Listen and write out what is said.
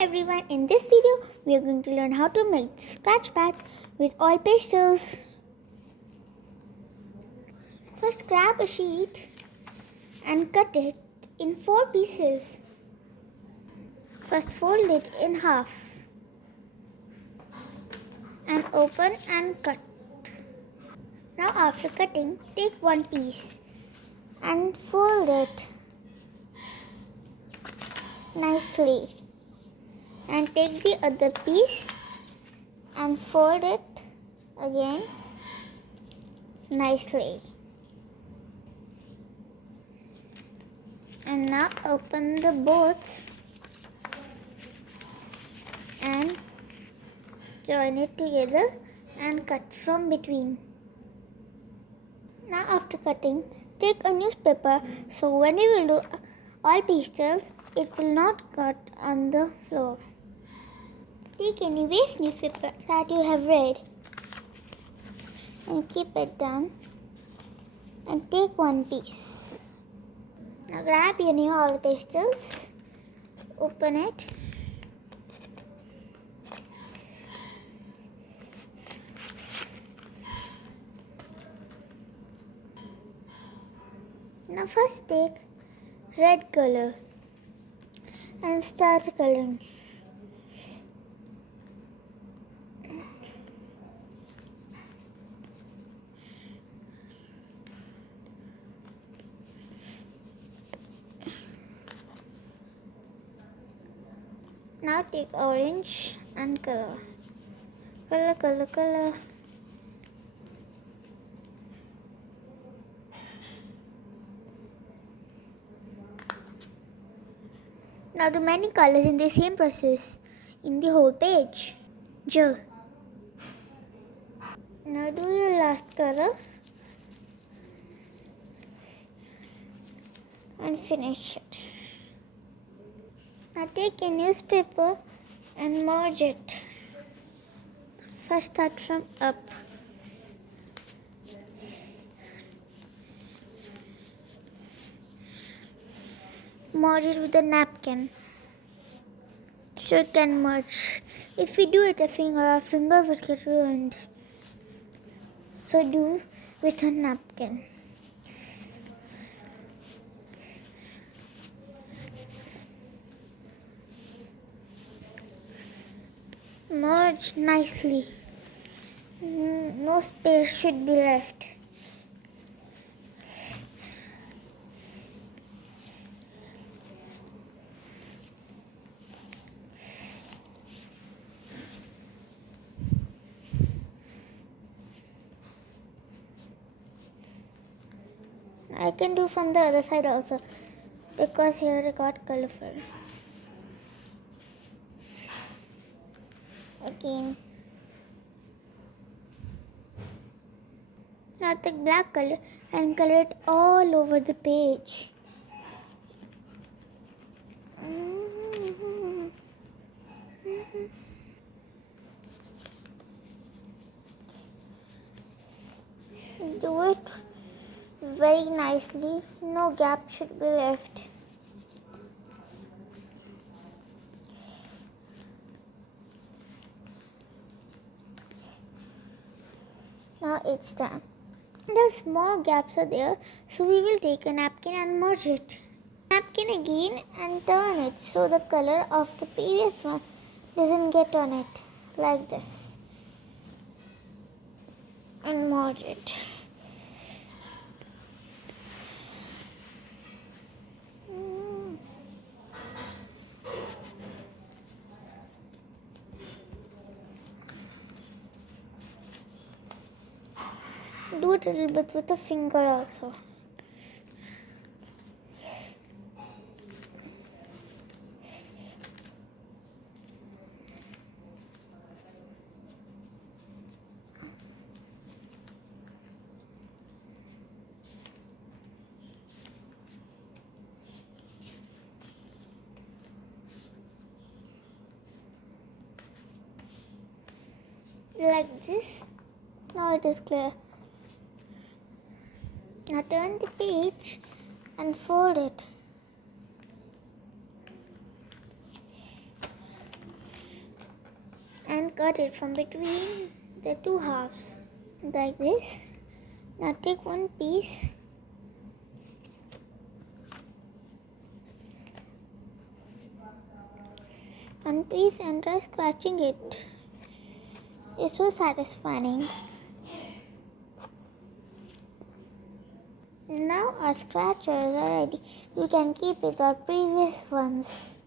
Everyone, in this video we are going to learn how to make the scratch pad with oil pastels. First, grab a sheet and cut it in 4 pieces. First, fold it in half and open and cut. Now after cutting, take one piece and fold it nicely and take the other piece and fold it again nicely. And now open the both and join it together and cut from between. Now after cutting, take a newspaper so when we will do oil pastels, it will not cut on the floor. Take any waste newspaper that you have read and keep it down and take one piece. Now grab your new oil pastels, open it Now first take red color and start coloring. Now take orange and color. Color. Now do many colors in the same process in the whole page. Now do your last color and finish it. Now take a newspaper and merge it. First start from up. Merge it with a napkin so it can merge. If we do it our finger will get ruined. So do with a napkin. Merge nicely. No space should be left. I can do from the other side also because here it got colorful. Again. Now take black color and color it all over the page. Do it very nicely. No gap should be left. Now it's done. The small gaps are there, so we will take a napkin and merge it. Napkin again and turn it so the color of the previous one doesn't get on it, like this. And merge it. Do it a little bit with a finger also. Like this. Now it is clear. Now turn the page and fold it. and cut it from between the two halves like this. Now take one piece and try scratching it. It's so satisfying. Now our scratchers are ready. You can keep it our previous ones.